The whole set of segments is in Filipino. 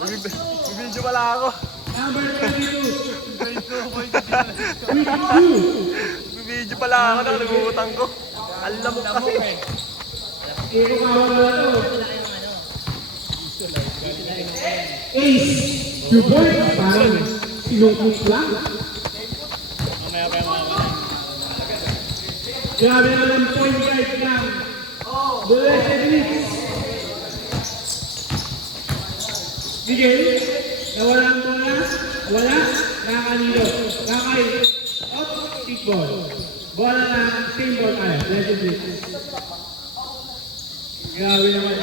Video pala ako. Number 22. Video pala ako na nagugutang ko. Alam mo kasi. Ito kawang na ito. Ace. 2 points. Parang sinungkong lang. Grabe naman ang point guard ng Blessed Leaks. Miguel, nawala ang bola. Wala. Nakakanilo. Kakay. Up. Kickball. Bola na. Same ball tayo. Blessed Leaks. Grabe naman.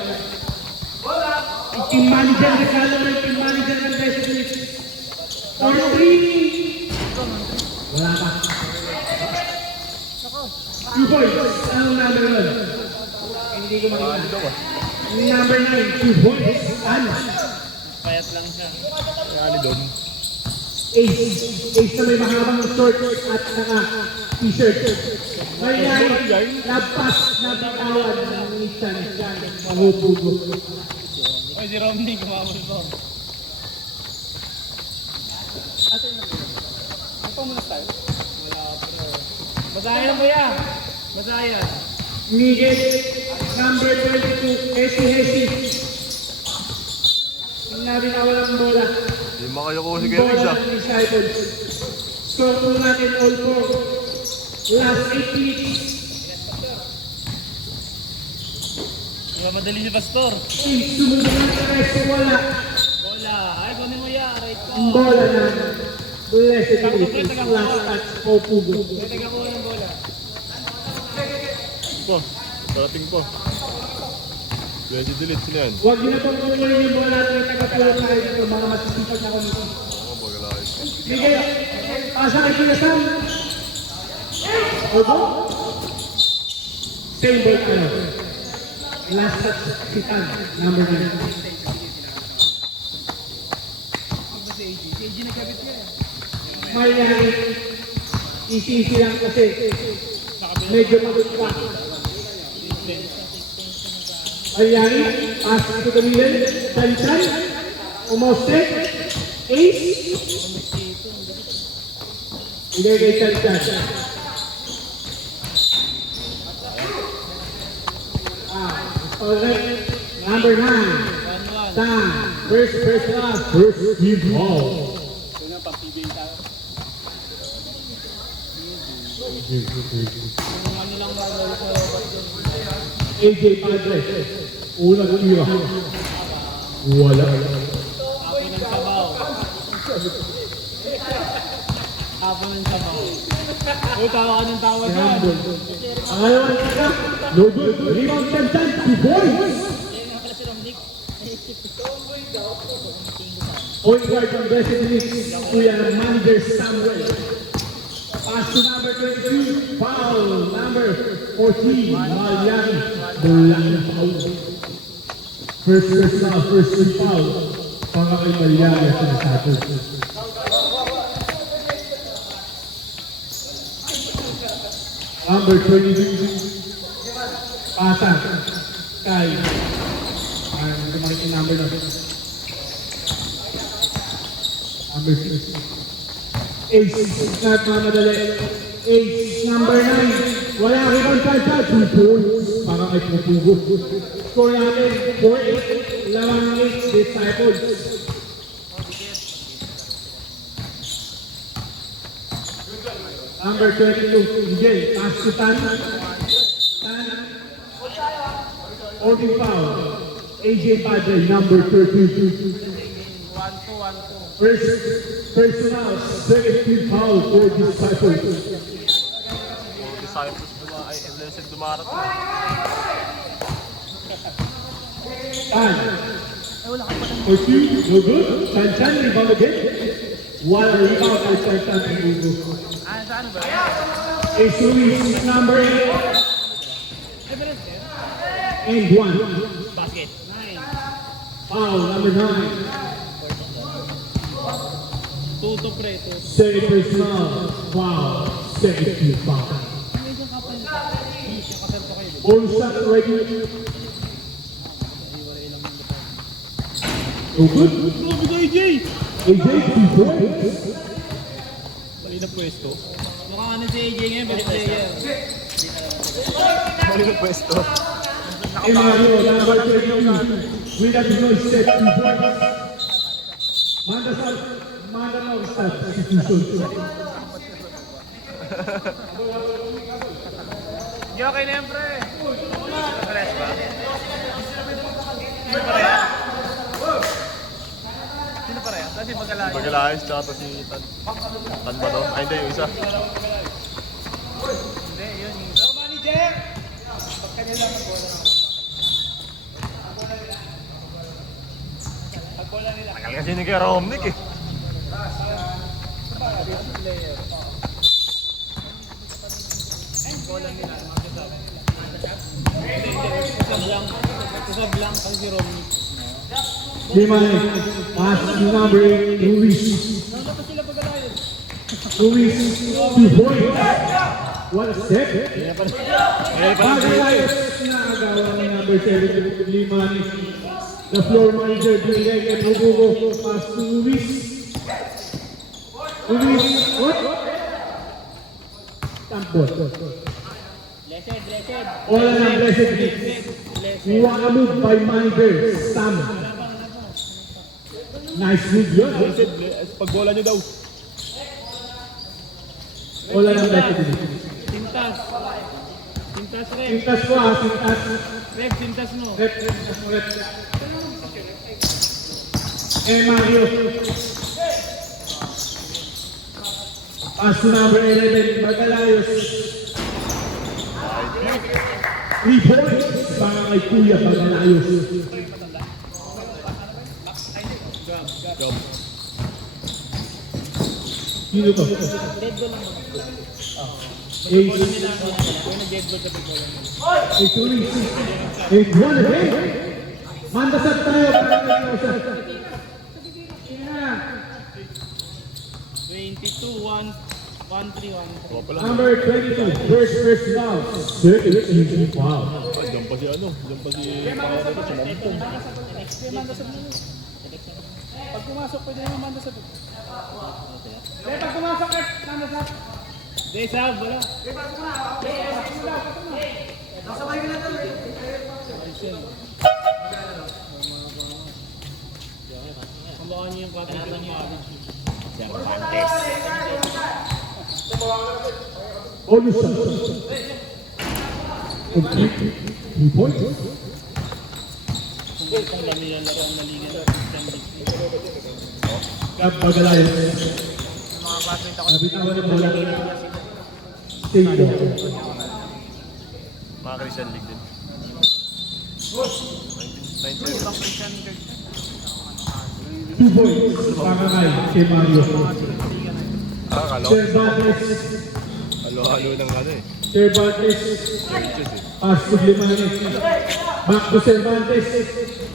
Ang team manager. Nagkala ng team manager ng Blessed Leaks. For 3. Wala pa. 2 points. Anong number 1? Hindi ko makita. Number 9. 2 points. Ano? Payat lang siya. Yani doon. Ace. Ace na may mahabang short at naka t-shirt. May nagpas na bitawan ng isang mahupugo. Oy, si Romney, kumamol po. Ito muna tayo. Wala pero. Basahin mo yan. Basahin. Miguel, number 22, Hesi. Ang nabinawalang bola. Hindi makayoko si Kuya Riggs Bola ah. ng Disciples. Score po natin all four. Last 8 minutes. Madali si Pastor. Sumunod na sa resto, wala. Bola. Ay, kunin mo yan. Right ko. Ang bola na Blessed Leaks. Last touch po pugo. May taga-kuha ng bola. Po, parating po. Ready delete sila yan. Huwag niyo na pong kunin yung bola at may taga-tulog tayo dito. Mga masisipag na komite. Ako bagalay. Miguel, pasa kay Pinasan. Obo. Same ball tayo. Last touch, Sitan, number 9. May easy lang kasi medyo magot pa. Ayan, pass to the middle, Chan, umoste, ace. Bigay kay Chan. Alright, number 9. Time, first last, first team ball. AJ Padre, unang tira. Wala. Hapon ng sabaw. Hapon ng sabaw. Uy, tawa ka ng tawa dyan. Pangalawang tira, no good. Rebound Chan, 2 points. Point guard ng Blessed Leaks, kuya ng manager Samuel. Pass to number 22, foul. Number 14, Malyari. Bulang foul. First team foul. Para kay Malyari at sinasato. Number 22, pasa. Kay. Hindi ko makikita number na. Number 6. Ace, not mamadali. Ace, number 9. Wala kang kanta. 2 points. Para kay Pupugo. Score natin, 4-8. Lamang 8 Disciples. Number 22, Miguel. Pass to Tan. Holding foul. AJ Padre, number 32. 1-2. Personal, second team foul for Disciples. Disciples ay Blessed dumarat na. Tan. For 2, no good. Chan, rebound again. One rebound for Chan, no good. Saan ba? Ace Luis, number 8. And 1. Basket. Foul, number 9. Tuto pre. Second personal, foul. Second team foul. All shot ready. No good. Grabe ka, AJ! AJ, 2 points. Mali na pwesto. Mukhang ano si AJ ngayon, best player. Mali ng pwesto. Emario, number 32. With a good set, 2 points. Mandasal start substitution. Hindi okay na yan, pre. Pares ba? Sino pa rin? Sino pa rin? Kasi mag-alay. Pag-alayos, tsaka to si Tan. Tan ba to? Ay, hindi, yung isa. Hindi, yun. Hello, manager! Pag kanila mag-bola na. Pag-bola nila. Tagal kasi ni Kuya Romnick eh. Bola nila, mag-sub. Hindi, mag-sub lang. Mag-sub lang kasi si Romney. Limay, pass to number 8, Luis. Nandun pa sila pag-alayan. Luis, 2 points. What a step. Pag-alayos na agawan ni number 7, Limay. The floor manager, binigay kay Pugugo. Pass to Luis. Luis, what? Tampot. Blessed. Wala na blessed. Move by manager, Sam. Nice move yun. Pag bola nyo daw. Wala na blessed. Tintas. Tintas, Rep. Sintas ko ha, sintas. Rep, tintas mo. Rep. Mario. Pass to number 11, Magalayos. 3 points para kay Kuya Magalayos. Sino to? Ace. Ace Luis. 8-1 again. Mandasat tayo. Sino na? 22, 1, 1, 3, 1. Number 22, first foul. Second easy foul. Diyan pa si ano? Diyan pa si pangalan ko, si Mampong. Pag pumasok, pwede naman mandasab. Pag pumasok, mandasab. Hindi, sab, wala. Nasabay ka na ito. Ang baka niyo yung kapit ng college. Olusan. Complete. 3 points. Ang dami yan laro ang naligan. Pagalayan. Nabitawan ng bola. Stay ball. Mga Christian League din. 2 points. Para kay Mario. Kalo. Cervantes. Halo-halo ng ano eh. Cervantes. Churches eh. Pass to Limanes. Back to Cervantes.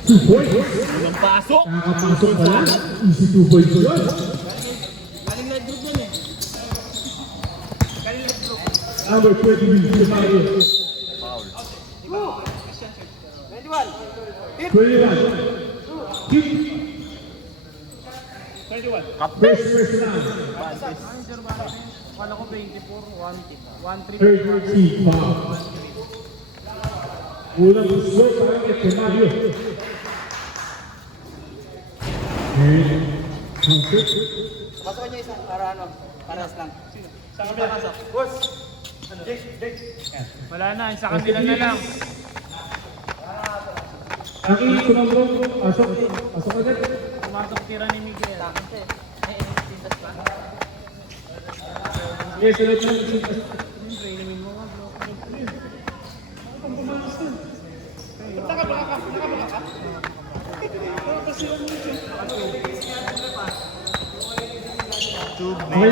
2 points. Walang pasok. Nakakapasok pa lang. Easy 2 points yun. Galing na group nun eh. Number 20, Mario. Foul. 21. Keep 31. first round. Kala ko 24, 1, 3. Third seed foul. Unang gusto para kay Mario. And counter. Pasok niyo isang para ano, paras lang. Sa kabila pasok. Boss! Wala na, sa kabila na lang. Aki, tumambro. Pasok. Pasok agad. Pumasok tira ni Miguel. Yes, ulit na. Siyempre, inumin mo nga bro. Nakabaka ka? Okay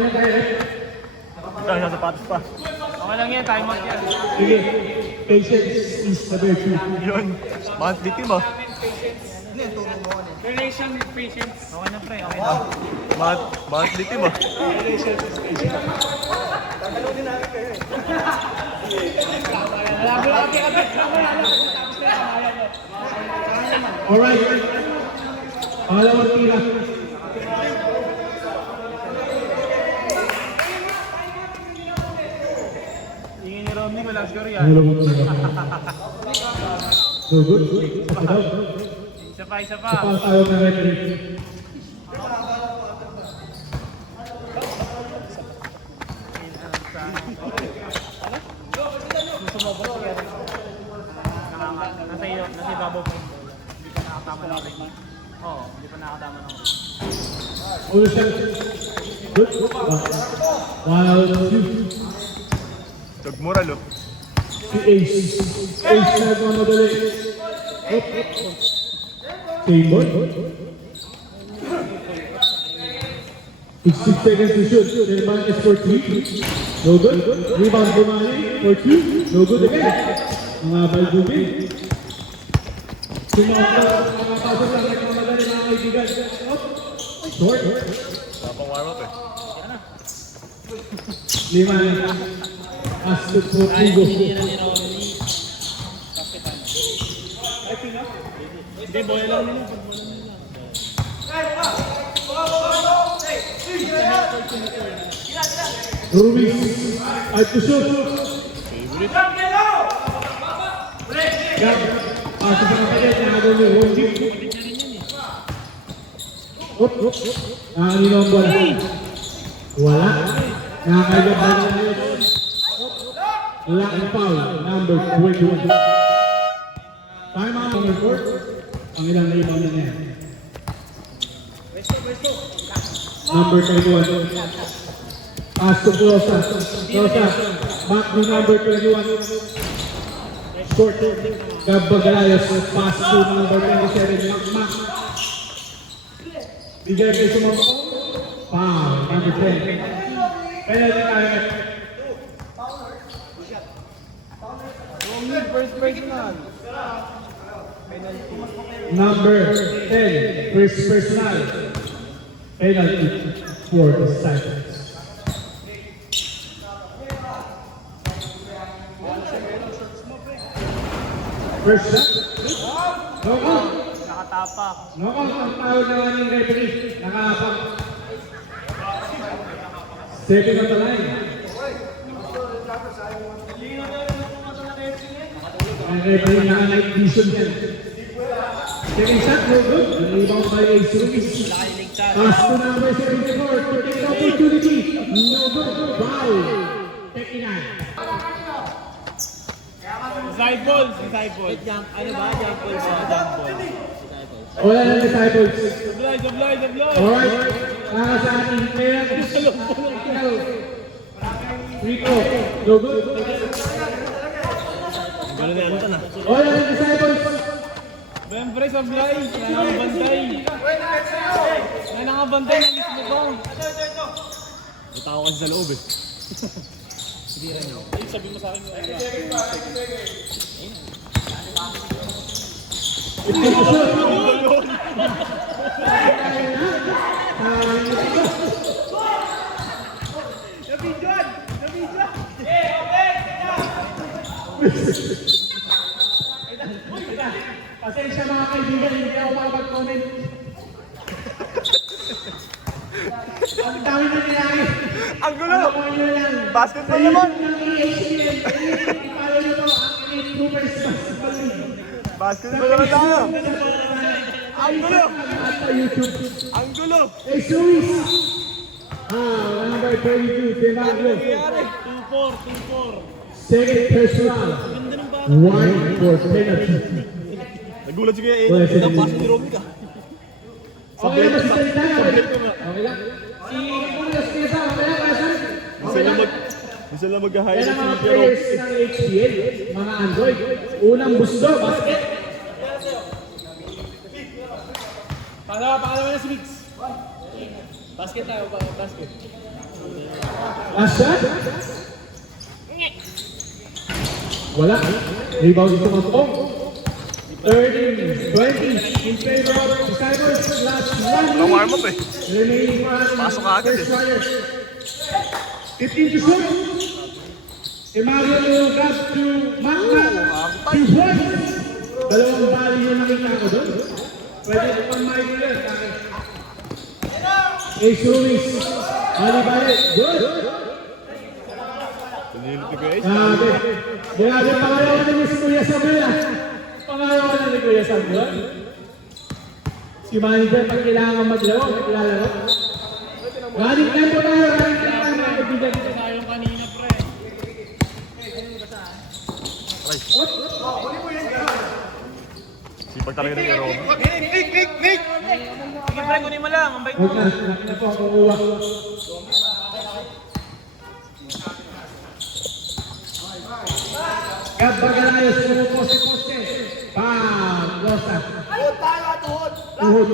na tayo. Ito, sa sapatos pa. Okay lang yan, time out yan. Sige. Patience is the virtue. Yun. Monthly team ah. Relation with patience. Okay na pre, okay na. Monthly team ah. Labo lang kapit. Tapos na yung kamayan. Alright. Pangalawang tira. Ingin ni Romney, walang score yan. Pangalawang tira. So good. Isa daw. Isa pa, isa pa. Sa pang-tawag na referee. Nasa iyo, nasa ibabaw po. Hindi pa nakatama ng ring. Oo, hindi pa nakatama ng ring. Ulo siya. Good. Wild two. Nagmural oh. Si Ace. Ace na mamadali. Up. Same ball. 60 seconds to shoot. Rebound is for 3. No good. Rebound Bumali for 2. No good again. Mga balbugin. Sumapasok lang nagmamadali mga kaibigan. Up. Short. Wala pang warm up eh. 5. Astot for Hugo. Hindi, boy lang nila. Ruiz. At to shoot. Gab. Pasok sa kapalit. Nakagaw ni Rogi. Up. Nakakanino ang bola. Wala. Nakakagab na ngayon. Wala ang foul. Number 21. Time out on the court. Ang ilang rebound na niya. Number 21. Pass to Rosa. Rosa. Back to number 21. Short. Gab Bagalayos. Pass to number 27. Makmak. Bigay kayo sumama. Foul. Number 10. Penalty time. First personal. Number 10. First personal. Penalty for the Cyclones. First shot. No out. Nakatapak. No out ang tawag na ng referee. Nakahapak. Second on the line. Ang referee naka-night vision yan. Second shot, no good. Rebound by Ace Ruiz. Pass to number 74 to take opportunity. No good. Foul. Taking out. Side ball, side ball. Ano ba? Jump ball ba? Jump ball. Wala na disciples. Sablay, sablay, sablay. Alright. Para sa ating player. Rico. No good. Gano'n na ano to na. Wala na disciples. Siyempre, sablay. Nanangabantay. Nanangabantay ng mismo ko. Bata ko kasi sa loob eh. Sabi mo sa akin yung Pasensya mga kaibigan, hindi ako makapag-comment. Ang dami na nilangin. Ang gulo! Ano nyo lang? Basketball Sa naman! YouTube ng EHPN, ipalo nyo to ang Elite Troopers Basketball League. Basketball naman tayo! Ang gulo! At sa YouTube. Ang gulo! Ace Ruiz. Number 32, Temaglio. 2-4. Second personal. 1 for penalty. Nagulat si Kuya Wala siya Ang din. pass ni Romy ka. Okay lang ba si Salita? Okay lang. Si Munoz Queza, okay lang ba sir? Okay lang. Gusto lang Yan mag-highlight ang si mga Kuya players ng HPL, mga Android. Unang busto, basket. Pangalawa na si Mix. Basket tayo, basket. Last shot. Wala. Rebound ito mga pong. 30, 20 in favor of the Cybers. Last one Ang warm up eh. remaining one. Pasok ka agad eh. First runner. 15 to shoot. Emmanuel will grab to Magna. 2 points. Dalawang bali yung nakita ko doon. Pwede ko pang Michael sa akin. Ace Ruiz. Bali. Good. Grabe. Grabe, pangalawa na si Kuya Samuel. Pangalawa na ni Kuya Samuel. Si manager pag kailangan maglaro, naglalaro. Running tempo tayo, running tempo tayo, mga kaibigan. Sayang kanina, pre. Sipag talaga ni Karo. Sige, pre, kunin mo lang. Ang bait mo. Huwag na, laki na po ang kukuha. Gab Bagalayos, poste. Rosa. Tuhod.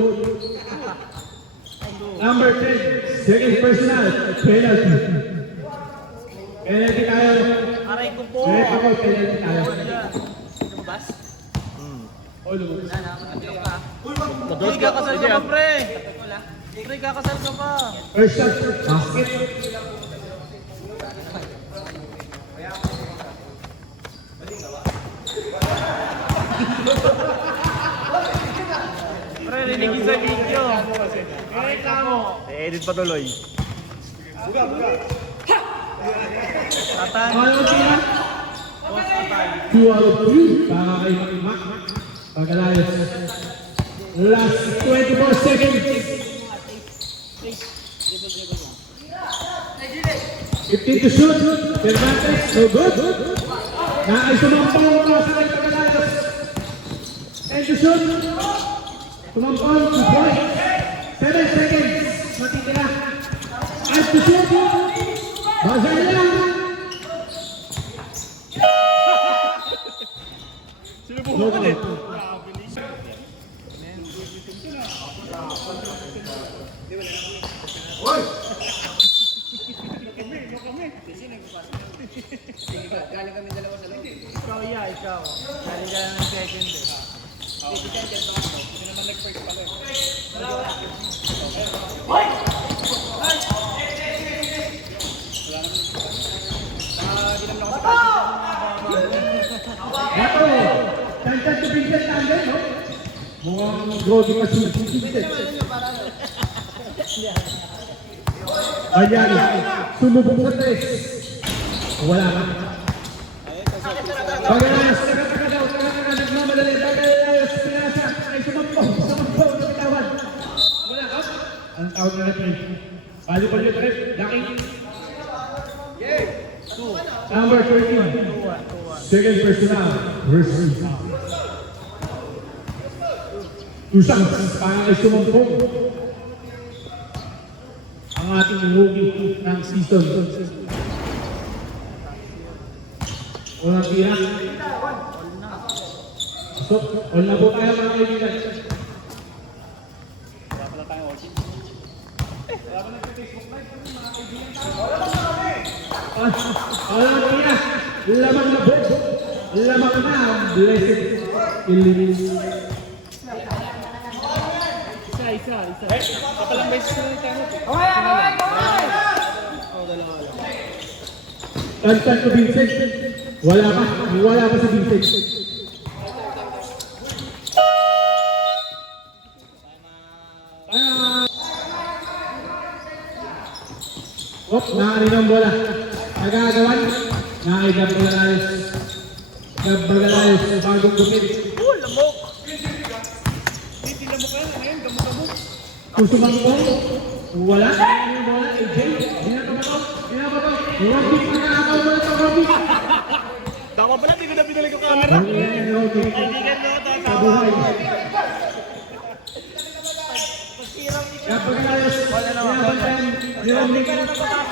Number 10, second personal, penalty. Penalty tayo. Aray ko po. Penalty tayo. Lumabas? O, lumabas. Pre, kakasal ka pa, pre. Pre, kakasal ka pa. First shot, basket. Pre, rinig yung sa video. Edit pa tuloy. Tatan. Ano tira? Boss, atay. 2 out of 3 para kay Mac. Bagalayos. Last 24 seconds. 15 to shoot. Cervantes, so good. Sumampang mo sa kay Bagalayos. 10 to shoot. Sumampang, 2 points. 7 seconds. Matitira. 5 to shoot. Bazay lang. Sinubukan eh. Ikaw, ikaw. Galing ka ng second eh. Ito, tantan to Vincent Tandem, no? Mukhang Grody pa si Vincent. Ayan, sumubok sa tres. Wala ka. Bagalayos, taga daw, nagmamadali. Bagalayos, pinasa, ay sumampaw, nabitawan. Wala ka. Ang tawag na natin. Bali pa nyo trip, laki. Number 13. Second personal, versus Usang, para kay sumampong ang ating rookie ng season. Walang tira. So, all na po tayo mga kaibigan. Walang tira. Lamang na po. Lamang na ang blessed Illinois. Isa. Kapalang beses na yung tanong. Tantan to Vincent. Wala pa si Vincent. Nakarin ang bola. Nagagawan. Nakagab Bagalayos. Gab Bagalayos. Bagong gumit. Lamok. Kusumangkong. Wala. Yung bola. AJ. Binabato. Robby. Nakakaw mo na ito, Robby. Tama pala, hindi ko na pinalik yung camera. Robby. Sa buhay. Gab Bagalayos. Binabantayan. Robby.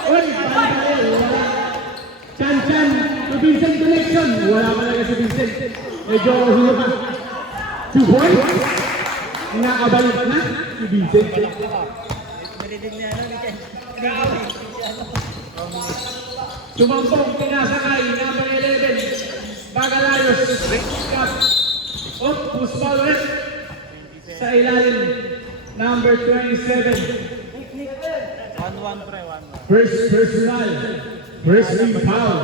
Uy! Chan to Vincent connection. Wala talaga si Vincent. Medyo hilo pa. 2 points. Nakabalik na si Vincent. Sumampong pinasakay. Number 11. Bagalayos. Cut. Pusball red. Sa ilalim. Number 27. 1-1, pre, 1-1. First personal. First ring foul.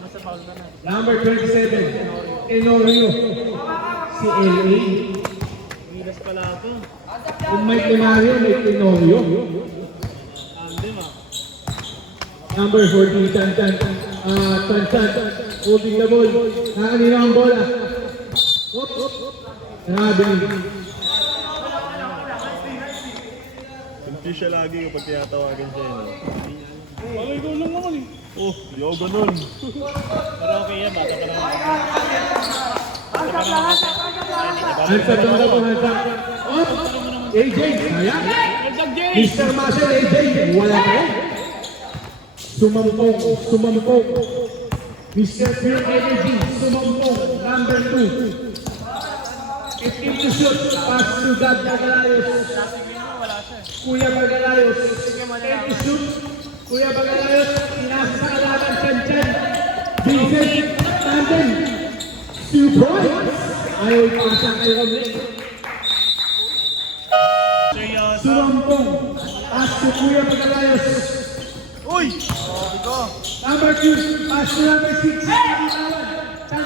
Basta foul ka na. Number 27. Tenorio. Si LA. Milas pa pala ito. Kung may Mario, may Tenorio. Tandem ah. Number 14, Tan. Holding the ball. Nakanino ang bola. Op. Grabe. Confuse siya lagi kapag tinatawagan siya. No? Wala ikaw lang naman eh. Oh, di ako ganun. Pero okay yan, bata pa naman. Hansa doon na po, Hansa. Op. AJ, sayang. Welcome, Jay! Mr. Marcel, AJ, wala na rin. Sumampong. Mr. Pure Energy, sumampong. Number 2. 15 to shoot. Pass to Gab Bagalayos. Kuya Bagalayos. 10 to shoot. Kuya Bagalayos. Inasa sa kalaban. Chan. Vincent. Tandem. 2 points. Ayaw ipasa kay Romney. Seryoso. Sumampong. Pass to Kuya Bagalayos. Uy! Sabi ko. Number 2, pass to number 6.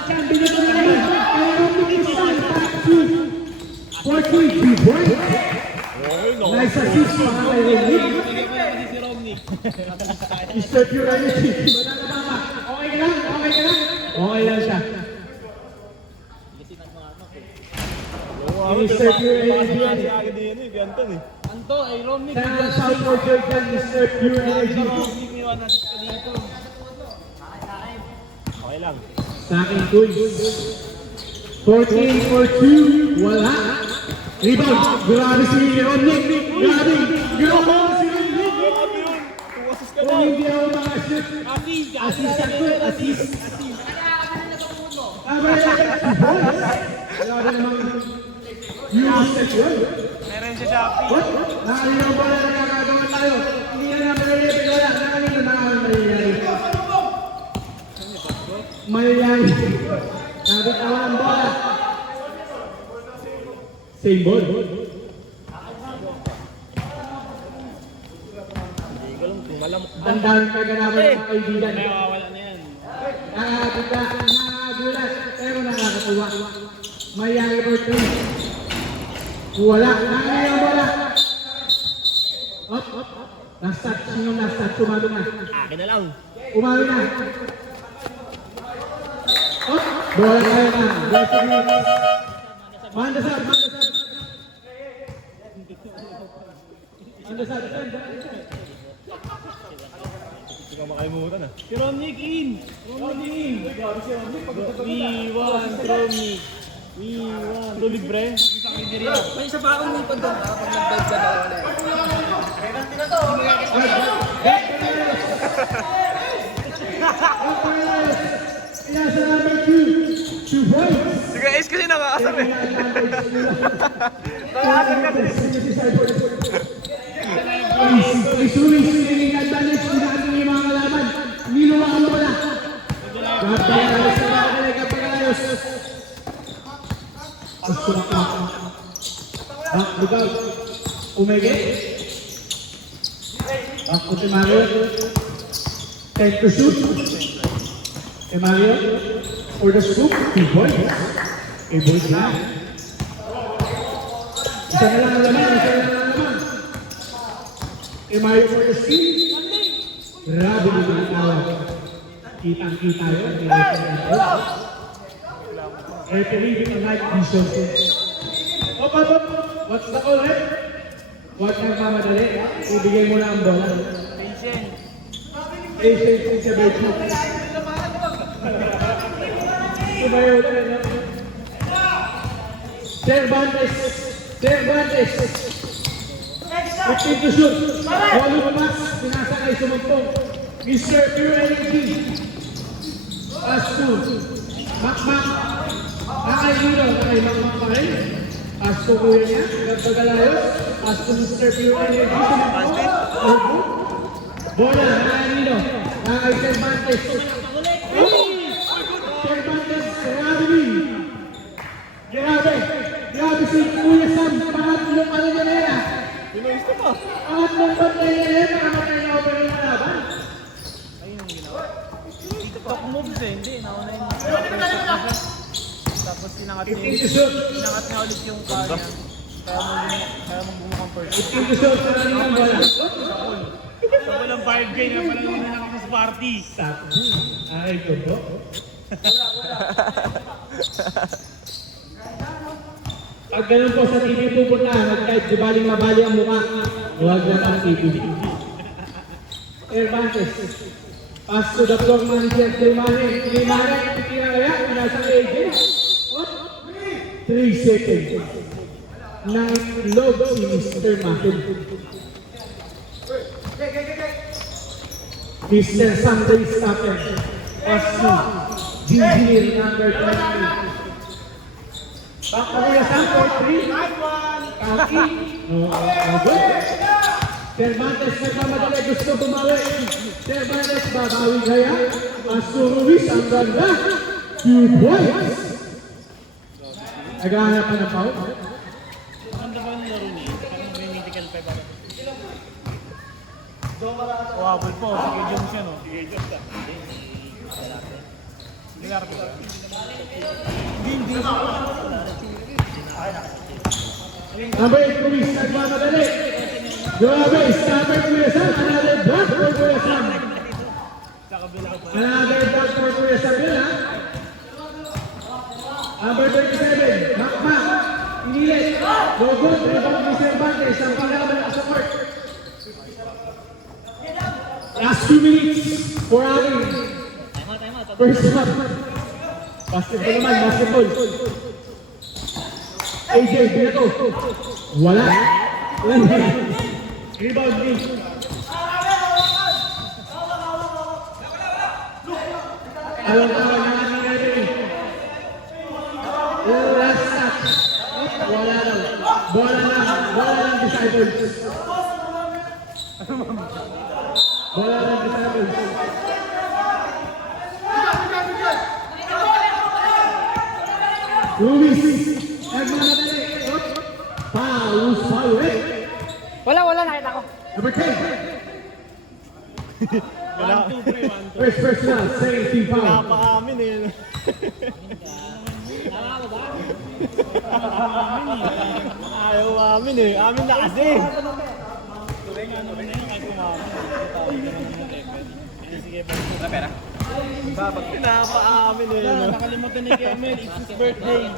Chan, binito na rin. Kaya Romney is time. Back to 43 points. Nice assist para kay Romney. Si Romney. Mr. Pure Energy. Okay ka lang? Okay lang siya. Mr. Pure Energy. Agad din eh, Anton eh. Anto, ay Romney. Kaya shout out kayo dyan, Mr. Pure Energy. Romney, may iwan natin ka dito. Okay lang. Sa akin, Kuy. 14 for 2. Wala. Rebound. Grabe si Romney. Grabe si Romney. Kung hindi ako makashoot. Assist ako. Assist. Grabe naman. Useless yun. Meron siya Shopee. What? Nakalinaw ba na nakakagawa tayo? Hindi na naman nalilipin. Wala. Nakalinaw na kami Malayari. Nabit ako ng bola. Same ball. Hindi ko lang kung malamok. Ang dami ka naman ng kaibigan. May mawawala na yan. Nakagulat, pero nakakatuwa. Mayari for 3. Wala. Nakakaya ang bola. Up. Last touch. Sino last touch? Umalo na. Akin na lang. Umalo na. Up. Bola tayo na. Mandasad. Hindi ka makalimutan ah. Si Romney in! Romney in! Grabe si Romney. We want Romney. We want. Ito libre. Sa akin din rin. May isa pa akong nipon doon. Pag nag-dive ka daw ulit. Pinasa number 2. 2 points. Sige, Ace kasi nakakasar eh. Isulis yung advantage kung natin yung mga kalaban. Niluwa ang bola. Kapagalayos sa mga kapagalayos. Lugaw. Umege. Ako si Mario. 10 to shoot. Kay Mario. For the scoop. 2 points. Kay Boyd na. Isa na lang ang laman. Kay Mario for the steal. Grabe naman ang tawag. Kitang-kita yun. Referee with a night vision. Op. What's the call, eh? Huwag kang mamadali. Ibigay mo na ang bola. Patient sa Beijing. Sumayaw na rin. Cervantes. 15 to shoot. Volume pass. Pinasakay sumumpong. Mr. Pure Energy. Pass to Makmak. Nakay Makmak pa rin. Pass to kuya niya. Gagbalayos. Pass to Mr. Pure Energy. Sumumpong. Bola. Nakay Nino. Nakay Cervantes. Cervantes. Grabe si Kuya Sam. Pangatlong ano niya na yan. Pinuisto pa. Pangatlong bantay niya na yan. Pangamatay niya over yung laban. TikTok moves eh. Hindi, nauna yun. Tapos sinangat 15 to shoot. niya ulit yung car niya. Kaya magbumukhang first. 18 to shoot, maraming ang bola. Sa walang 5K na pala nung nakakas party. Ay, ko. Pag ganun po sa TV pupunta, kahit di baling mabali ang mukha, huwag na ang TV. Cervantes. Pass to the floor, manager, Climane. Climane, titira kaya, nasa AJ. 3 seconds. Nang log si Mr. Makin. Mr. Sunday Stopper. Pass to GG number 20. Back to Kuya Sam for 3. Kaki. Good. Cervantes nagmamadali, gusto bumawi. Cervantes babawi kaya. Asu Ruiz ang ganda. 2 points. Naghahanap ka ng foul? Ganda ba ang laro niya? Parang may mythical 5 ako. Wabol po, sige Jones yan o. Sige Jones ka. Hindi nga rapid. Hindi. Number 8, Ruiz, nagmamadali. Grabe, stopper Kuya Sam. Another block for Kuya Sam. Another block for Kuya Sam yun, ha? Number 27, Makmak. Inilit. No good, rebound ni Cervantes. Ang pangalaman sa court. Last 2 minutes for Amin. First half. Basketball naman, basketball. AJ, binato. Wala. Rebound ni. Alam na natin. Last shot. Wala lang. Bola lang Disciples. Bola lang Disciples. Ruiz, nagmamadali. Foul. Wala, nakita ko. Number 10. 1-2-3-1. First na, safety foul. Napaka-amin eh. Ayaw amin eh. Amin na kasi. Pinapa-amin eh. Nakalimutan ni Kemel. It's his birthday.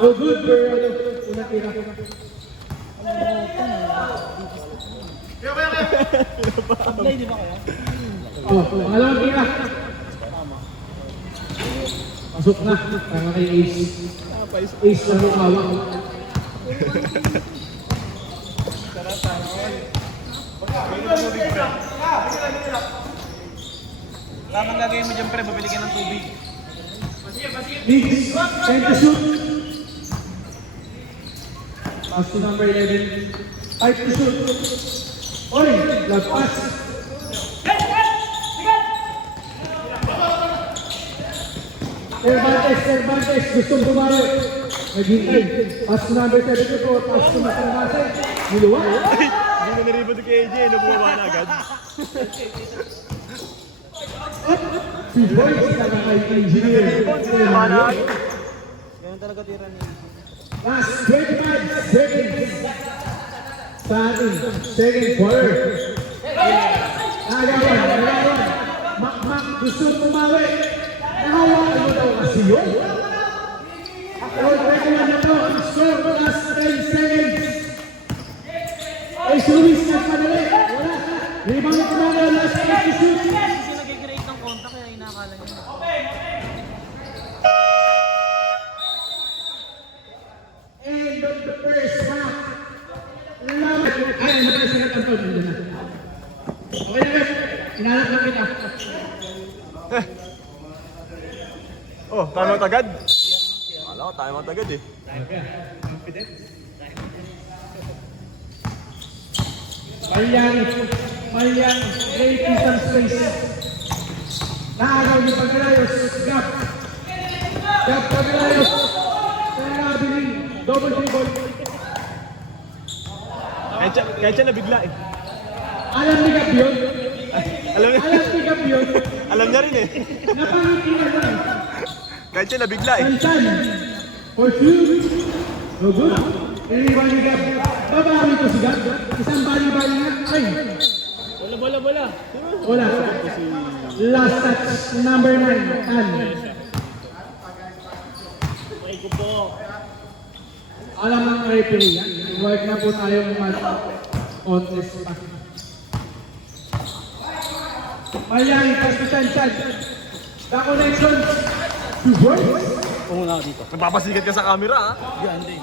No good, pero unang tira. Sablay, di ba kaya? Pangalawang tira. Pasok na, para kay Ace. Ace lang yung hawak. Tamang gagawin mo dyan, pre. Babili ka ng tubig. Diggs, time to shoot. Pass to number 11. 5 to shoot. Oy, last pass. Cervantes, gustong bumawi. Naghintay. Pass to number 74. Pass to Mr. Mase. Niluwa. Hindi na nariban kay AJ. Nabuwa na agad. Si Boyce na kay engineer. Ganun talaga tira ni Last 25 seconds. Sa ating second quarter. Nagawan. Makmak, gusto bumawi. Nahawakan mo daw kasi yun. All regular na to. Score last 10 seconds. Ay, Ruiz na padali. Wala. Rebound ko na last 10 to shoot. Kasi nag-create ng contact kaya inakala niya. End of the first half. Lamat. Ay, nakasagat ang phone. Nandiyan na. Okay na, guys. Inalap lang kita. Oh, time out agad? Wala ko, time out agad eh. Malyang, great distance space. Naagaw ni Paglayos, Gap Paglayos. Kaya nabiling, double dribble. Kahit siya nabigla eh. Alam ni Gap yun. Alam niya. Alam ni Gap yun. Alam niya rin eh. Napangiti na lang. Kahit siya nabigla eh. Sansan. For two. No good. Iniwan ni Gab. Babawi ko si Gab. Isang bali-bali nga. Ay, Bola. wala. Last touch, number 9. Tan. May ko po. Alam ng referee yan. Work na po tayong contest pa. Mayang, pagkitan-tan. The connection. Two boys. Pumuna ako dito. Nagpapasikat ka sa camera ah. Hindi.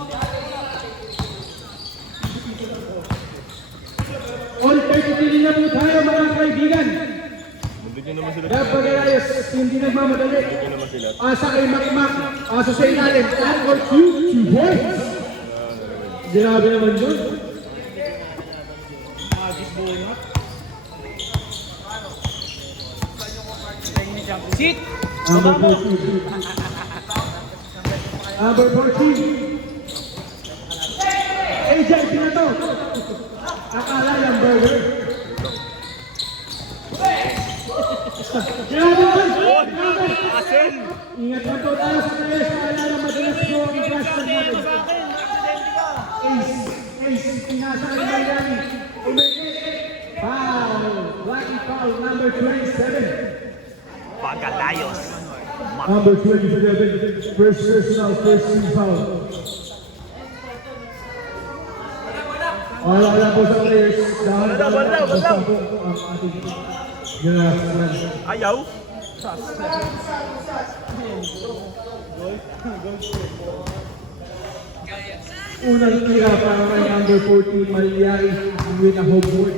All 33 na po tayo mga kaibigan. Bigyan naman sila. Gab Pagalayas, hindi nagmamadali. Bigyan naman sila. Asa kay Makmak, asa sa ilalim. Tan or two boys. Grabe naman yun. Sit! Number 14. Number 14. AJ, pinato. Akala yung burger. Grabe naman! Grabe! Asel! Ingat na po tayo sa tayo sa alala madalas po ang cluster natin. Ace, pinasa ang Miami. Foul! Lucky foul, number 27. Pagalayos. Number 27, first personal, first team foul. Wala po sa players. Wala. Ang ating ginagawa. Ayaw. Unang tira para kay number 14, Malyari with a home board.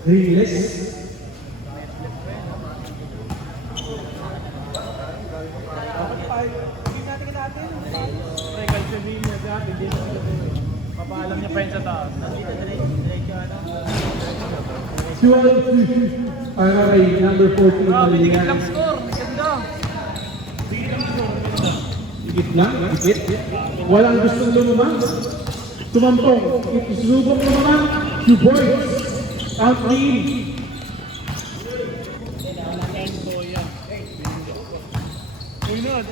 Ringless. Regal sabihin niya sa akin. Papaalam niya pa yun sa taas. Para kay number 14, Binigit Malyari. lang score. Ganda. Higit lang, higit. Walang gustong lumamang. Tumampong. Itusubok lumamang. 2 points. Out team.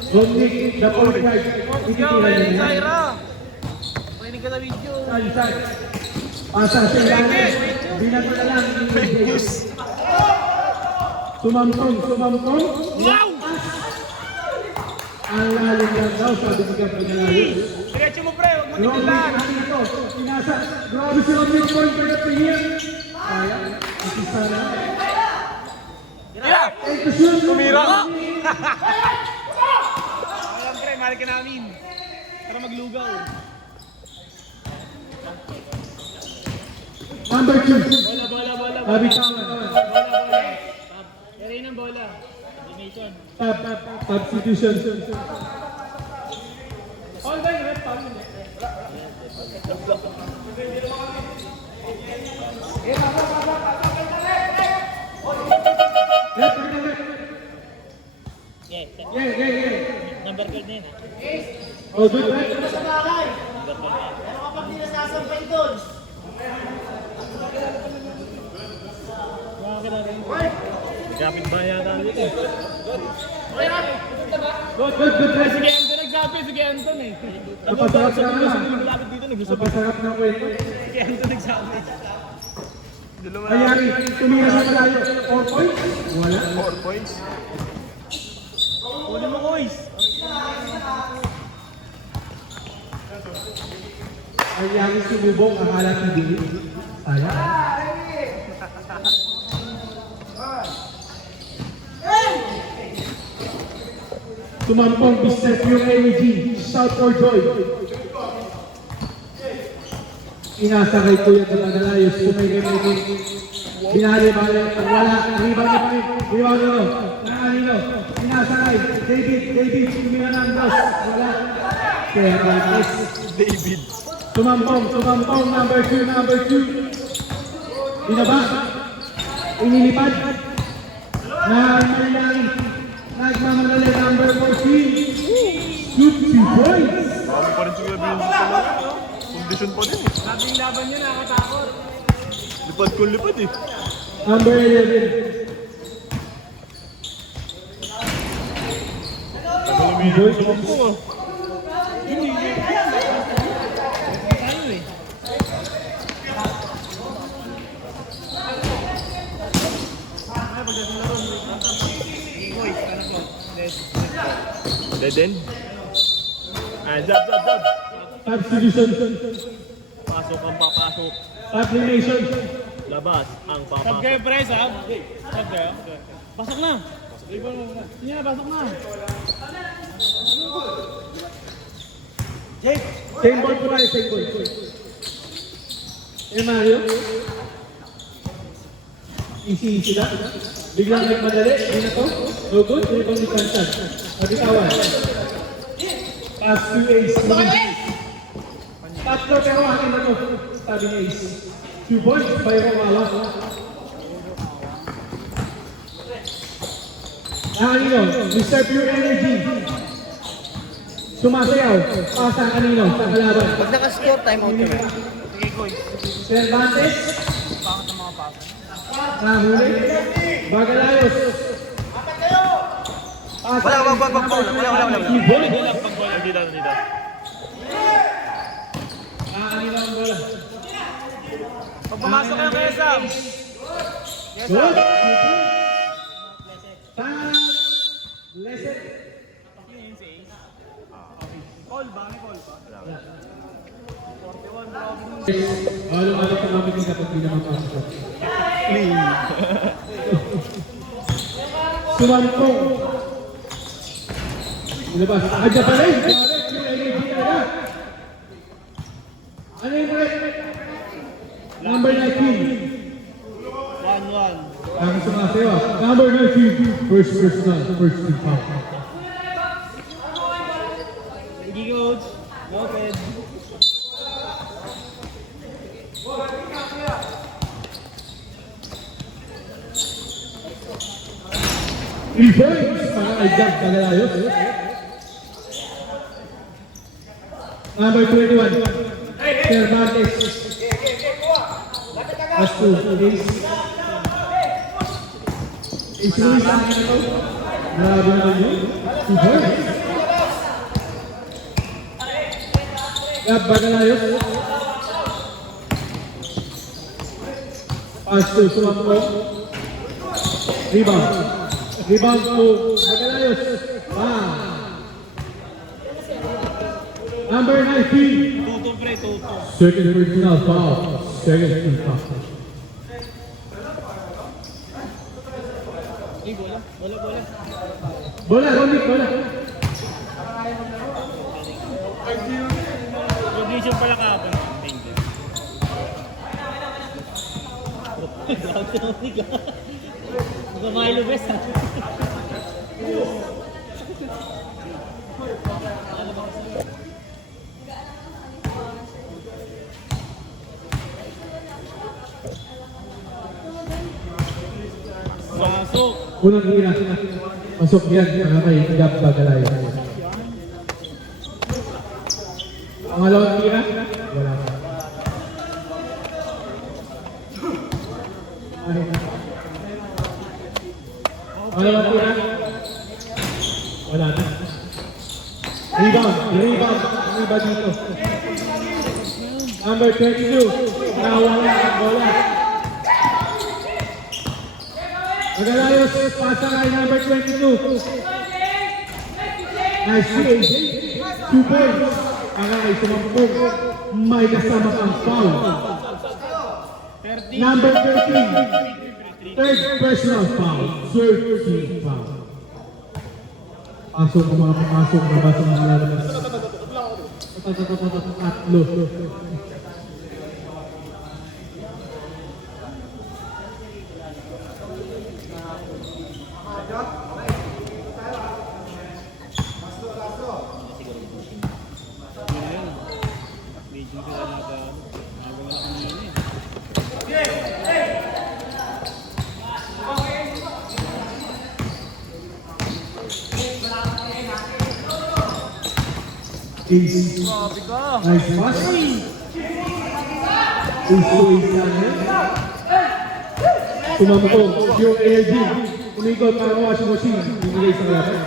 Romnick, the point guard. Let's go, Ititira man. niya. Zaira. Makinig ka na video. Ansat. Pasa sa ilalim. Binato na lang. Tumampong. Wow! Ang lalim lang daw, sabi ni Gab Pagalayos. Diretso mo, pre. Huwag mo Romnick, tigilan. ano ito? Pinasa. Grabe si Romnick, point guard of the year. Kaya, isisa na. Tira! And to shoot. Tumira. Alam, pre. Mahal ka namin. Para maglugaw. Number 2. Bola. Kabitawan. Yari ng bola. Coordination. Substitution. All by red foul. Yeah. Number 12 din. Oh, good, right? Kapit ba yata dito? Good, right? Sige, Anton nagsabi. Sige, Anton eh. Napasarap na naman. Malapit dito nag-usap. Napasarap na kwento. Sige, Anton nagsabi. Ayari, tumira sa malayo. 4 points? Wala. 4 points. Huli mo, boys. Ayari sumubok, akala hindi. Sayang. Tumampong business yung MEG. Shout for joy. Inasa kay Kuya Pagalayos. Kumay-kumay. Binali-bali. Wala. Rebound na pa rin. Rebound na. Nanganino. Inasa kay David. Tumira ng dos. Wala. Kaya Marquez. David. Tumampong. Number 2. Binaba. Inilipad. Nagmamadali number 14. Shoot 2 points. Marami pa rin si Kuya Vince sa mga. Kondisyon pa din eh. Sabi yung laban niya, nakatakot. Lipad eh. Number 11. B-boy. Dead end. Ah, jab. Substitution. Pasok ang papasok. Sublimation. Labas ang Sab papasok. kayo, pre, sab. Sab kayo. Pasok na. Sige na, pasok na. Same ball po tayo, same ball. Mario. Easy lang. Biglang nagmadali. Hindi na to. No good. Rebound ni Kansan. Nabitawan. Pass to Ace. Tatlo pero akin na to. Sabi ni Ace. 2 points. Bayro Mawa. Kanino? Mr. Pure Energy. Sumasayaw. Pasa kanino? Sa kalaban. Pag naka-score, time out kami. Cervantes. Nahuli. Bagalayos. Wala. Ibon. Dito. Kanino ang bola. Pag pumasok na kayo, Sam. Good. Time. Lesson. Call ba? May call pa? Halo-halo ka namin din kapag di naman pasok. Sumantong. Ilabas. Adya pa rin. Ano yung break? Number 19. 1-1. Ang sumasayaw. Number 19. First personal. First team foul. Sige, coach. Noted. Three points para kay Gab Bagalayos. Number 21. Cervantes. As to Ace. Ace Luis. Grabe naman yun. 2 points. Gab Bagalayos. Pass to Sumampo. Rebound. Rebound to Bagalayos. Number 19. Tuto, pre, tuto. Second personal foul. Second team foul. Ay, bola. Bola, Romit, bola. Condition pala kapon. Thank you. Milo best. Pasok. Unang hira. Pasok yan para kay Gab Bagalayos. Pangalawang hira. Wala pa. Pangalawang hira. Wala na. Rebound. Ang iba dito. Number 22. Nawala ang bola. Bagalayos, pasa kay number 22. Nice save. 2 points. Para kay Sumampong. May kasama kang foul. Number 13. Third personal foul. Third team foul. Pasok ang mga pumasok na ba sa mga lalabas. Tatlo. Medyo ka nagawa na kanina eh. Ace. Nice pass. Ace to ace lang yan. Tumamutong. Yung energy. Umikot para washing machine. Binigay sa laban.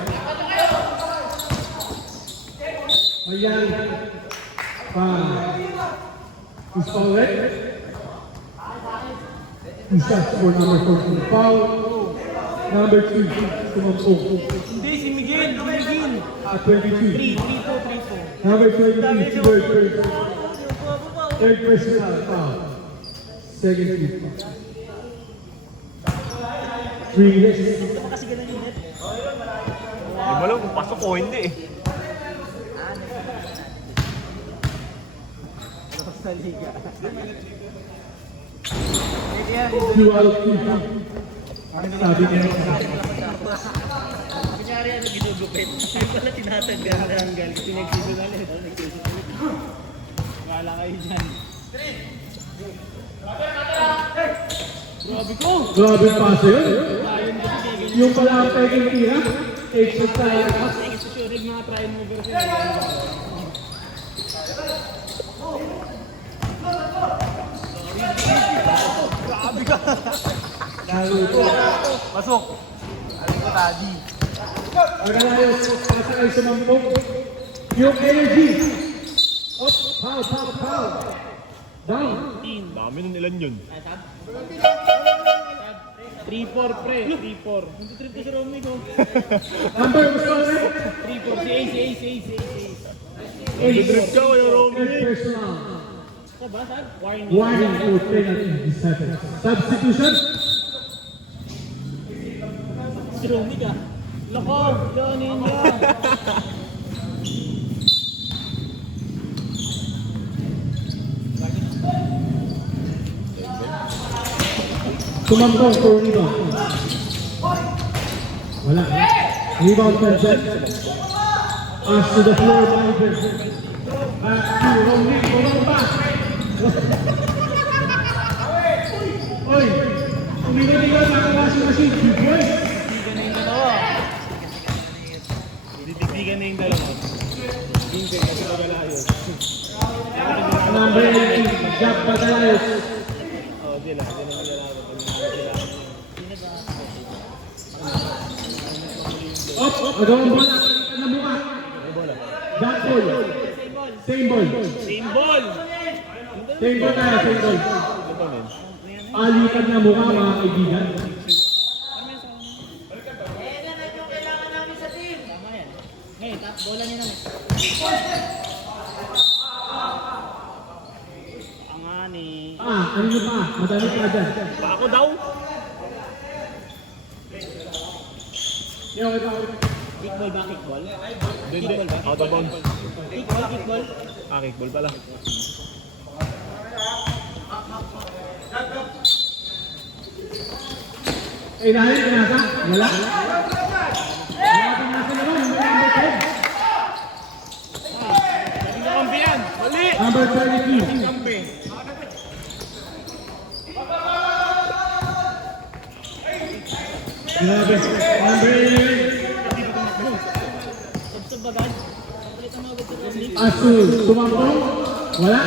Ayan. Is foul red? Isa for number 14. Foul. Number 2. Tumampok. Hindi, si Miguel. At 22. 3-2. Number 23. Third personal foul. Second team. 3 hits. Hindi mo alam kung pasok o hindi eh. Two out of 2. Sabi niya. Kunyari ano ginugupit. Ay pala tinatanggal na ang gal. Pinagsisunal eh. Wala kayo dyan. Grabe ko! Grabe pa yun. Ayun kasi ganyan. Yung pala ang peking tira. Takes the time. Kasi sure, mga try mo version. Grabe ka. Pasok. Alam ko, Tadi. Magalayos. Pasa kayo sumampok. Yung energy. Up. Pow. Down. Dami nun ilan yun. 3-4 pre, 3-4. Punto trip ko sa Romy ko. Number gusto na. 3-4, si Ace. Trip ka, wala Romy. Third personal. Ito ba, Sad? Warning. Warning for penalty. Substitution. Si Romy ka. Lako, ganin niya. Tumampok for rebound. Wala. Rebound from Jet. Pass to the floor by Jet. Back to Romney. Walang pass. Oy! Umiga-liga na ang washing machine. Good boy. Titigdigan na yung dalawa. Hindi kasi magalayo. Number 18. Jack Batalayos. Oo, sila magalayo. Up. Agawang bola. Na mukha. Back ball. Same ball. Same ball! Same ball tayo. Same ball. Alitan na mukha mga kaibigan. Hey, tap, bola niya naman. Ang ani. Ano nyo pa? Madami pa dyan. Ako daw. Okay pa. Kickball ba? Kickball? Hindi. Out of bounds. Kickball? Kickball pala. Dahil pinasa? Wala. Wala pinasa naman. Number 10. Hindi ka kampiyan! Mali! Number 32. Kampi! Grabe. Number 11. Sabagad. Palitan mo agad sa Romney. Asul. Tumampong. Wala.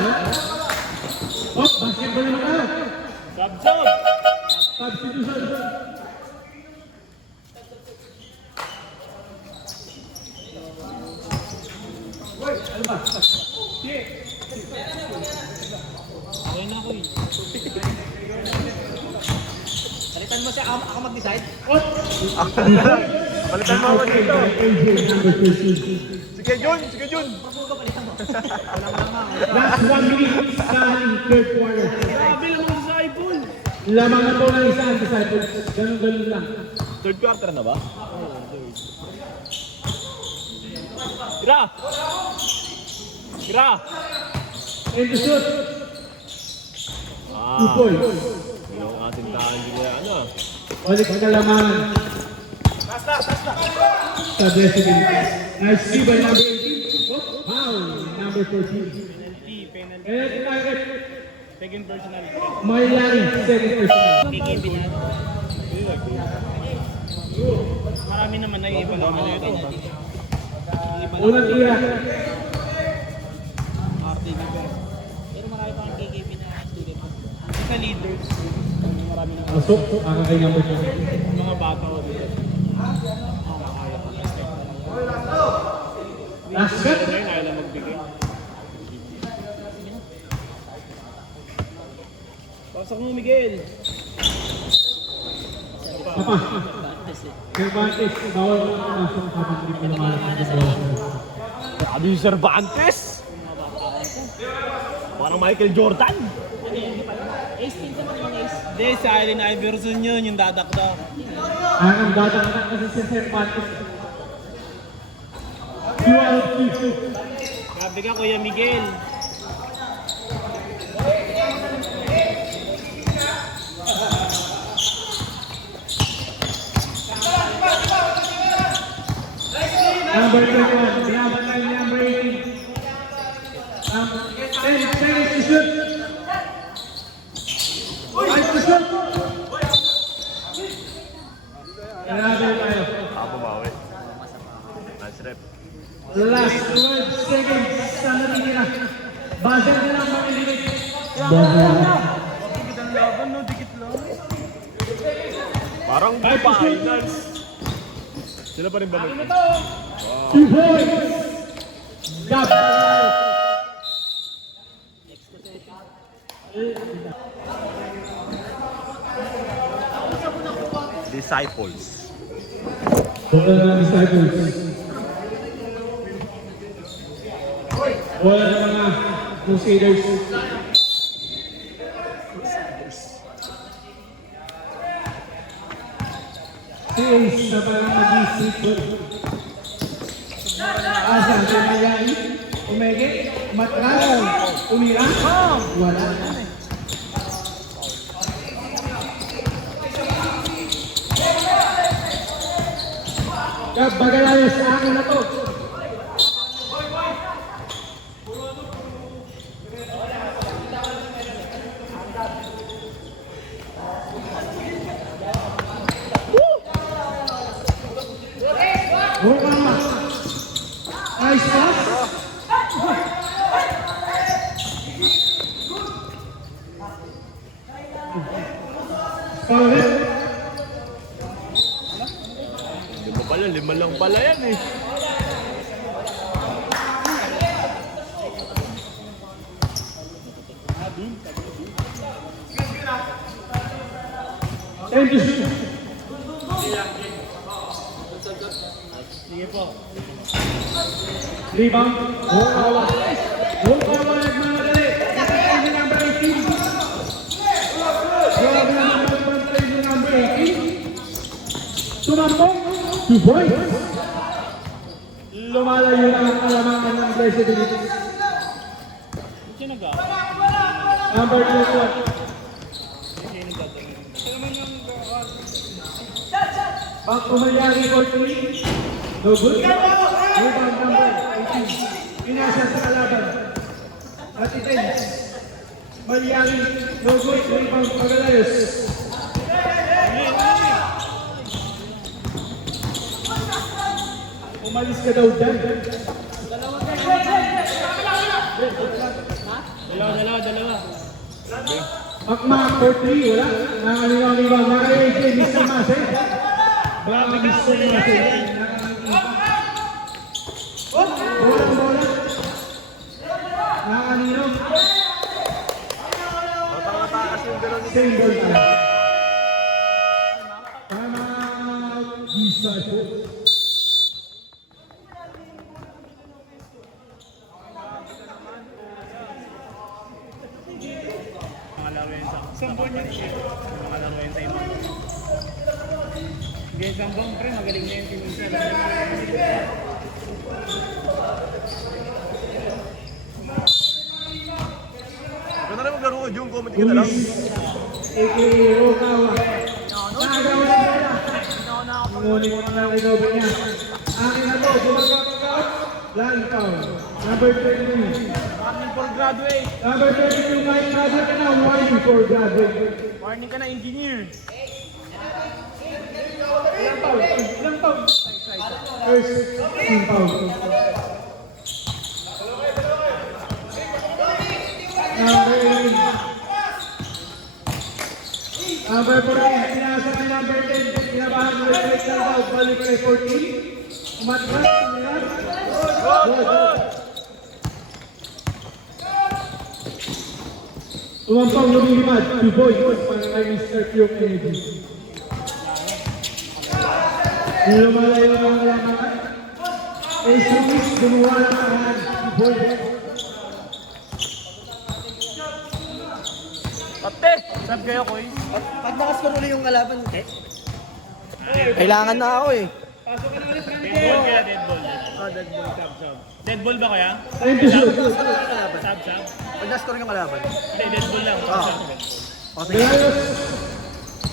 Basketball naman tayo. Sab-sab! Substitution. Ayun na ako eh. Palitan mo siya, ako mag-decide. Palitan mo ako dito. AJ number 13. Sige, Jun! Sige, Jun! Last 1 minute sa third quarter. Grabe lang ang disciple! Lamang na po ng isang disciples. Ganun lang. Third quarter na ba? Tira! Tira! And the shoot. 2 points. Yung ating tahan nila, ano? Balik ka lamangan. Sa designated. Nice see by number 18. Foul. Number 14. Penalty. And target. Second personal. Maylari. Second personal. Kikipin na. Marami naman na iba lang. Unang tira. Pero marami pa ang kikipin na student. Sa leaders. Marami na. Pasok. Kay number 14. Mga bata o dito. Last shot. Kaya lang magbigay. Pasok mo, Miguel. Papa. Cervantes, bawal mo na masok habang hindi pa lumalapit ng bola. Grabe yung Cervantes! Parang Michael Jordan! Ace, pinsan mo yung ace. Hindi, si Allen Iverson yun, yung dadakdak. Ang dadakdak kasi si Cervantes. QLQ. Grabe ka, Kuya Miguel. Number 21, binabatay ni number 18. 10 seconds to shoot. 5 to shoot. Grabe tayo. Bumawi. Nice rep. Last 12 seconds sa natitira. Buzzer na lang makiligit. Buzzer na lang. Parang finals. Sila pa rin ba? 2 points. Gab. Disciples. Total na disciples. Wala na mga Crusaders. Si Ace na parang mag-isip. Asa, tumayay, umege, matras, umira, wala. Bagalayo sa akin na to. Nice pass. Foul hit. Lima lang pala yan eh. Thank you. Sige po. Rebound. Huwag kawalag mga dali. Kasi number 18. Grabe naman ang number 18. Tumampok. 2 points. Lumalayo na ang kalamangan ng flexibility. Sino nag Number 21. Back to Malyari for 3. No good. Rebound number 18. Pinasa sa kalaban. At iten. Malyari. No good. Rebound Pagalayos. Umalis ka daw dyan. Dalawa. Akma for 3. Wala. Nakaliwa-liwa. Nakaliwa-AJ. Mr. Mase. Bravo Mr. Mase. Bola. Nakakanino. Matang-matakas yung gano'n ni Same ball tayo. Tama. Disciple. Sambon yun. Hindi, sambon pre, magaling na yun si Minsan. Huwag ka na rin maglaro ko, Jung. Comment ka na lang. A.K.A. Rokawa. Nakagawa na bola. Ngunit mo na ang inobre niya. Akin na to. Bumagkakakak. Line foul. Number 32. Warning for graduate. Number 32, Mike. Graduate ka na. Warning for graduate. Warning ka na, engineer. Ilang foul? Ilang foul? First, team foul. Number 18. Number 14, pinasa ni number 10. Pinabahan mo yung plate na daw. Balik kay 14. Umatras, umiras. Good. Tumampang lumilipad, 2 points para kay Mr. Pure Energy. Lumalayo ang kalamangan. Ace gumawa ng kahan, 2 points. Ate! Sab kayo, Koy. Pag nakascore ulit yung kalaban, Kailangan na ako eh. Dead ball kaya, dead ball. Dead ball ba kaya? Time to shoot. Sab, sab. pag nakascore yung kalaban. Hindi, dead ball lang. Galayos.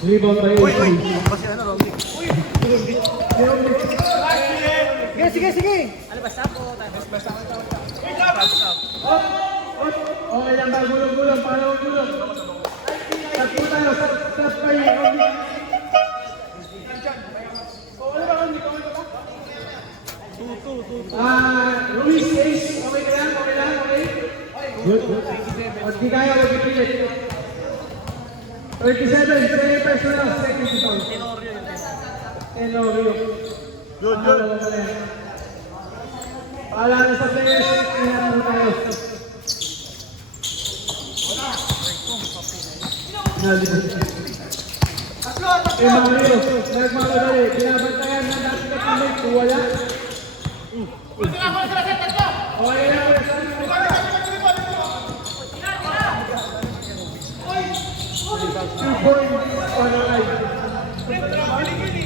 Rebound by Uy, Ace. kasi ano, Romney. Sige, sige! Ano ba, stop o tayo? Okay lang ba? Gulong-gulong. Para gulong. Stop po tayo. Stop kayo. Luis, Ace. Okay ka lang? Okay lang? Okay? Good. At di kaya, wag ipilit. 37, second personal, second foul. Tenorio. Good. Paalala sa players, tingnan mo tayo. Mario, nagmamadali, binabantayan na natin na kamay, kung wala. Okay lang,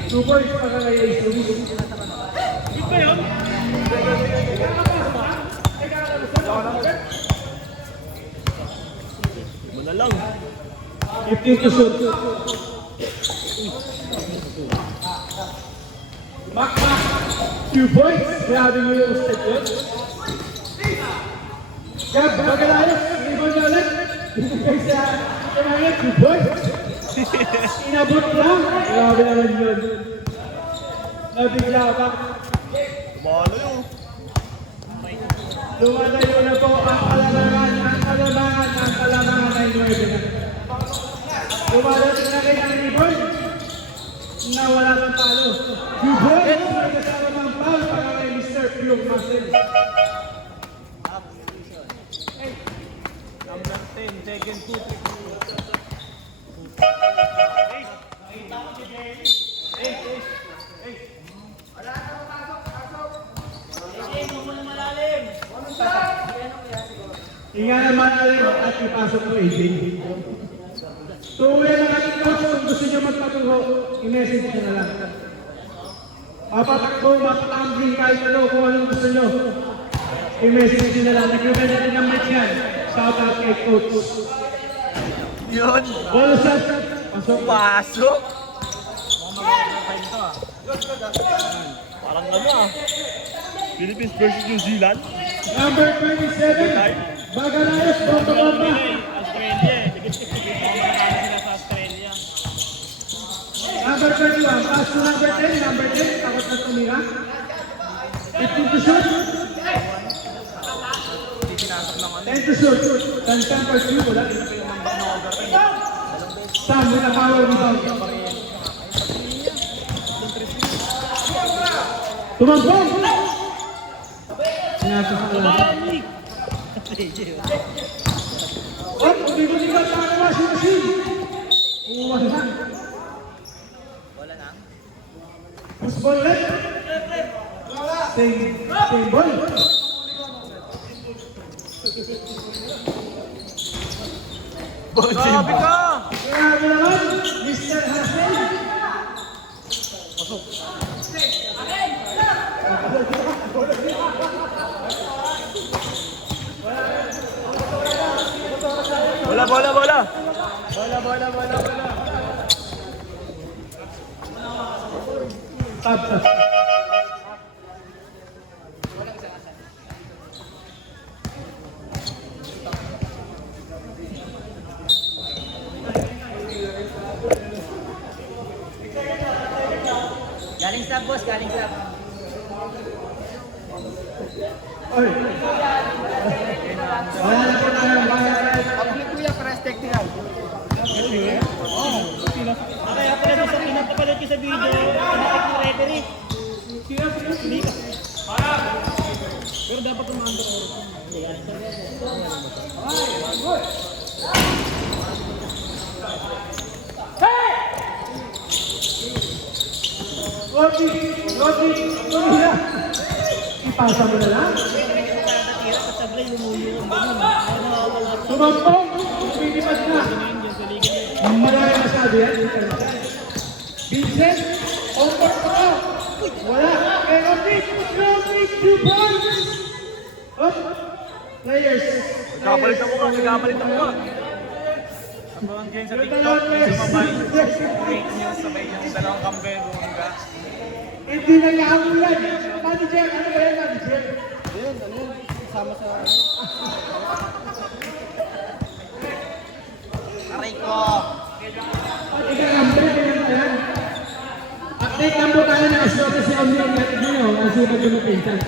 Two points para kay Ace. Mo na lang. 15 to shoot. Back. 2 points. Grabe mo yung step yun. Gab, magalayos. Rebound niya ulit. Ibigay sa kanya, 2 points. Inabot lang. Grabe naman yun. Nabigla ba? Tumalo yun. Lumatayo na po ang kalamangan ay 9 na. Lumadating na rin ang rebound na wala ng talo. 2 points. Kasama ng foul para kay Mr. Pure Muscle. Number 10, second 2. Hinga naman natin at ipasok mo, AJ. Tuwi na natin coach kung gusto nyo magpaturo, i-message nyo na lang. Mapatakbo, mapatambling kahit ano kung anong gusto nyo. I-message nyo na lang. Nag-revent natin ng match yan. Shout out kay coach. Yun. Ball shot. Pasok. Pasok. Parang ano ah. Philippines versus New Zealand. Number 27. Bagalayos, bomba. Australia. Sila sa Australia. Number 31. Pass to number 10. Number 10. Takot na tumira. 15 to shoot. 10 to shoot. Tansan per few. Wala. Sam with a power rebound. Tumampong! Sinasa sa kalaban. At umigot-igot na naman si Masin. Wala. Push ball left. Same ball. Grabe ka! Grabe naman, Mr. Hassel. Bola. Tap. Galing stop, boss. Galing stop. Oy. Wala na po tayo. Public kuya, press technical. Kaya pala sa pinapapalad ko sa video, nakikita ng referee. Hindi ka. Pero dapat kumando. Rodney, ipasa mo na lang. Tira sa sablay, lumuyo ang ganun. Ay, nakawala. Sumampong, pinipas na. Ngayon dyan sa liga niya. Malaya masyado yan. Vincent, over pa. Wala. Kay Rodney, 2 points. Up. Players. Nagkapalit ako ka, nagkapalit ako ka. Ang game sa TikTok, yung sumabay. Rate nyo, sabay yung dalawang kambe, bumangga. Hindi na yamulan. Manager, ano ba yan, manager? Aray ko. Ikaw ang break na yan. Update lang po tayo na asyote si Omnium natin nyo. Kasi mag-dumapinsan.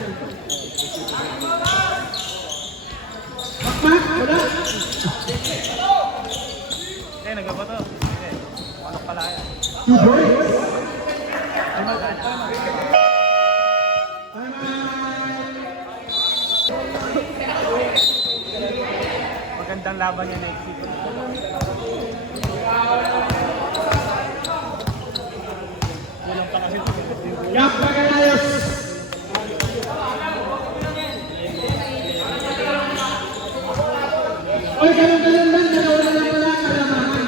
Makmak, wala. Eh, nagaba to. Eh, manok pala yan. 2 points. Magandang laban yan next week. Kulang pa kasi. Yap, Magalayos. Oy, ganun lang. Dalawa na lang pala, kalamangan.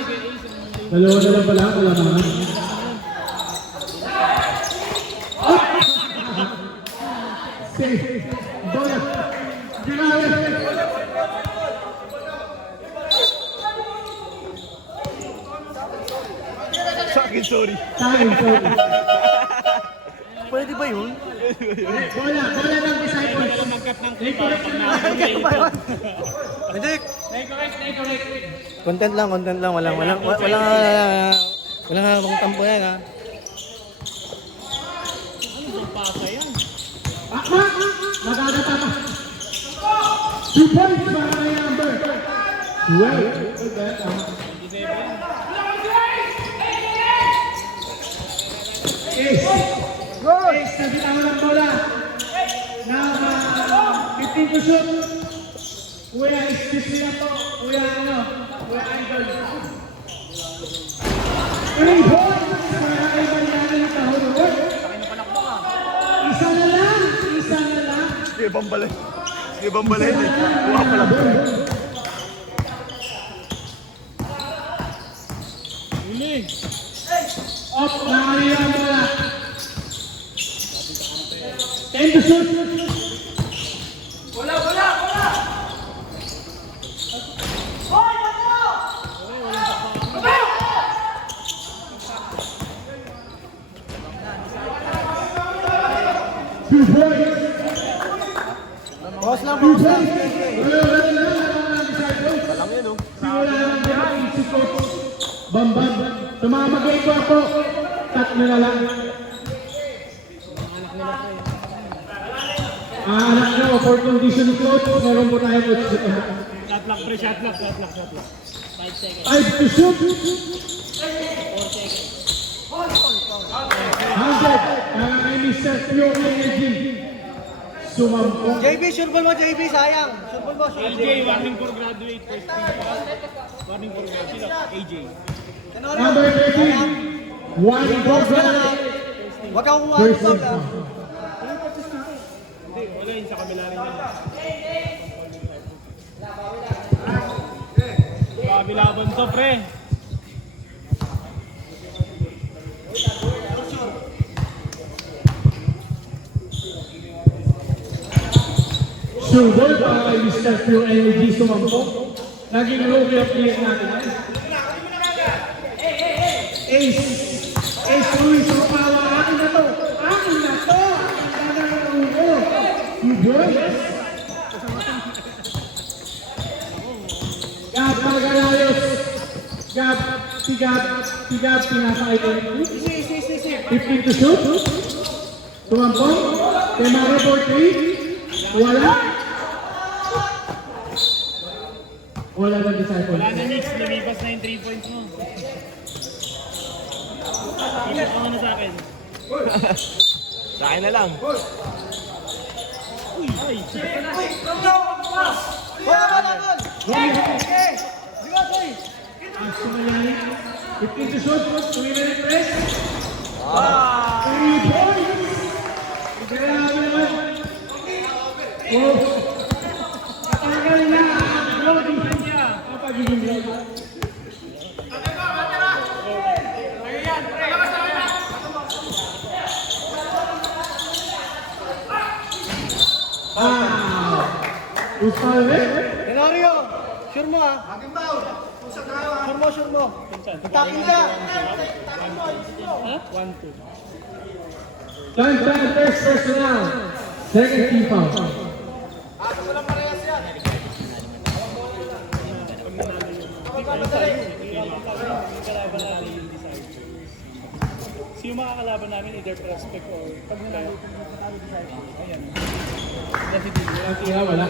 Dalawa na lang pala, kalamangan. Bola. Grabe. Sa akin, sorry. Sorry. Pwede ba yun? Bola ng disciples. Content lang. Walang habang tampo yan ha. Magagata pa. 2 points para kay Amber. 12. Ace, nagbitawan ng bola. Now, 15 to shoot. Kuya, excuse me na po. Kuya Idol. 3 points para kay Mariana ng Tahulog. Isa na lang. Sige, bambalay. Buha pala. Up, nakaliya ang bola. 10 to shoot. Two points. Boss lang. Wala. Alam yun, oh. Simula lang din si Coach Bambam. Tumamagay ko ako. Tatlo na lang. Anak na, for condition ni Coach, meron po tayo Coach. Shot lock, pre. Shot lock. 5 seconds. 5 to shoot. 100. Kay Mr. Pure Energy. Sumampong. JB, sure ball mo JB, sayang. Sure ball mo. AJ, warning for graduate. First team. Warning for graduate. AJ. Number 13. 1 for Granite. Huwag kang kuha First ng one. foul. Hindi, wala yun sa kabila rin yun. Kabilaban to, pre. Sure para kay Mr. Pure Energy sumampong. Naging rookie of the year natin. Ace Luis Rupawa. Akin na to. You good? Gab Magalayos. Gab, pinasakay ko. 15 to shoot. Tumampong. Temaro for 3. Wala na disciple. Wala na mix, lumipas na yung 3 points mo. Ipit ka na sa akin. Sa akin na lang. Uy, ay. Sumayani. 15 to shoot. 2-minute press. 3 points. Grabe naman. Oh. Patagal na. Loading niya. Kapagiging niya. Usal Tenorio, sure mo ah. Sure mo. Takin ka. Ha? 1-2. Time, first personal. Second team foul. Sino makakalaban namin either prospect or pag nanalo ayan. Kasi di Walang tira, wala.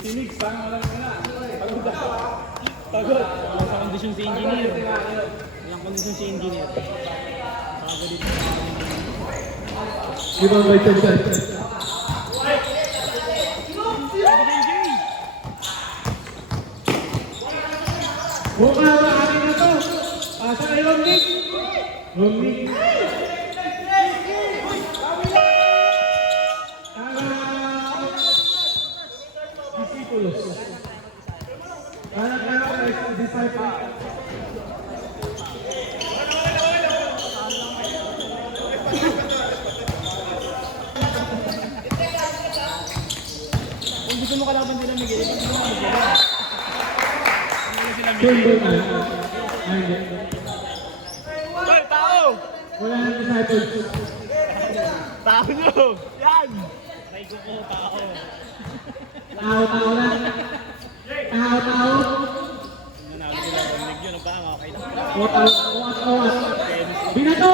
Tinig, parang alam ko na. Pagod. Walang kondisyon si engineer. Walang kondisyon si engineer. Pagod dito. Ibang by 10 cents. Mukha ba akin na to? Pasa kay Romnick. Romnick. Discípulos. Para disciple. Kung gusto mo kalaban sila Miguel, hindi mo na Simple na. Hoy, tao! Wala nang disciples. Tao nyo! Yan! Ay, gusto ko tao. Tao na. Tao. Nanalo sila kung lig yun. Ang bang, okay na. Owas. Binato!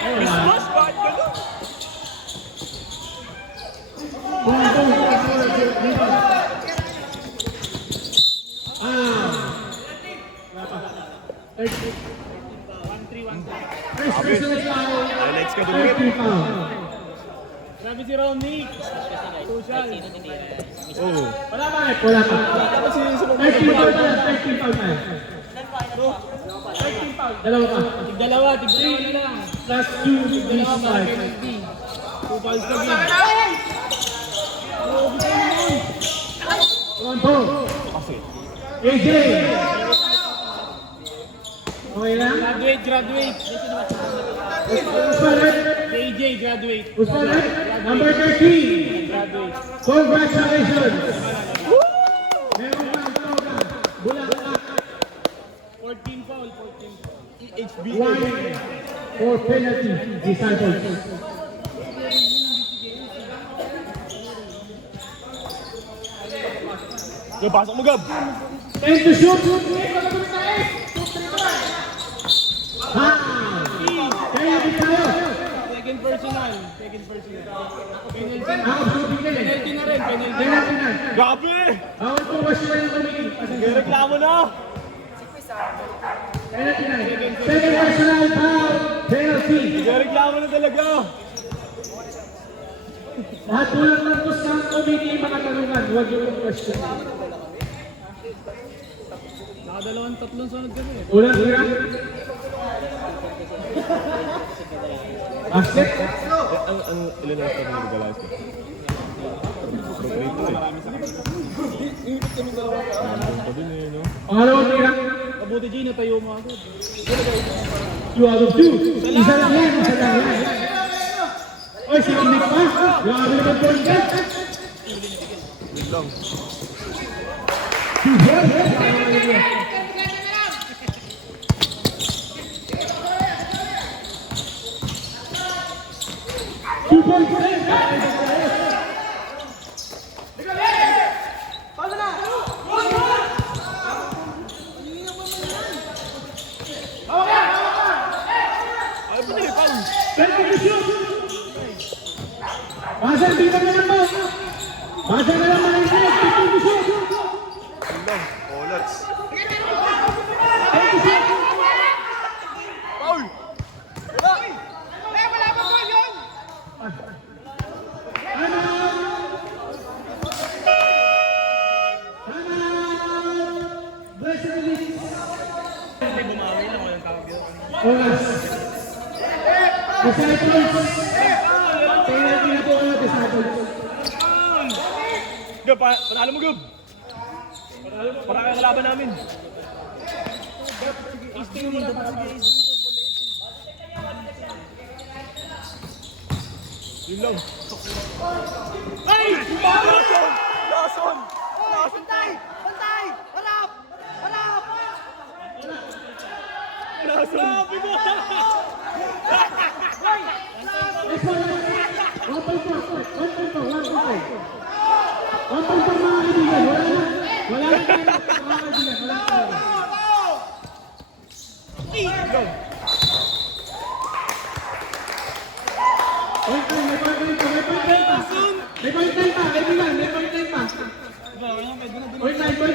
Ay, wala. Boss, bakit gano'n? Highlights ka din. Grabe si Romnick. Social. Oo. Wala pa. 13 foul tayo. Dalawa pa. Tig-dalawa, tig-dalawa na lang. Plus 2 Tig-dalawa mga five. penalty. 2 fouls na game. Oo, bitaw naman. Toronto. AJ. Okay lang? Graduate. Usalet. AJ, graduate. Usalet. Number 13. Graduate. Congratulations. Meron pa ang tawag. Bulacan. 14 foul, 14 foul. One for penalty. Disciples. Yo, pasok mo, Gab! 10 to shoot. Ha! Kaya din tayo. Second personal. Penalty. Ako shooting din eh. Penalty na rin, penalty. Penalty na. Gabi! Ako po ba sila yung committee? Reklamo na! Penalty na. Second personal foul. Penalty. Reklamo na talaga! Lahat po lang ng gusto ng committee makatanungan. Huwag yung question. Nakadalawang tatlong sunod kami eh. Ulang tira. Basket. Ilan ang sabi ng galas ko? Progrito eh. Nandun pa din eh, no? Pangalawang tira. Mabuti Jay, natayo mo agad. 2 out of 2. Isa lang yan. Oy, si Nick pa. Grabe naman po yung gat. Wait lang. Ay, pinili pa! Pasang dito na lang po. Pasang na lang mga inek. Wait lang. Olats. Foul! release. Hindi bumawi lang walang tawag yun. Oras. Disciples. Penalty na po kayo, disciples. Gab, panalo mo Gab. Para kayong kalaban namin. Yun lang. Ay! Lason! Lason! Pantay! Pantay! Harap! Harap! Sabi ko! Next one. 1.4 mga kaibigan. Wala na tayo mga kaibigan. Wala na tayo. Point time, may point time pa. May point time pa, kaibigan. May point time pa. Point time.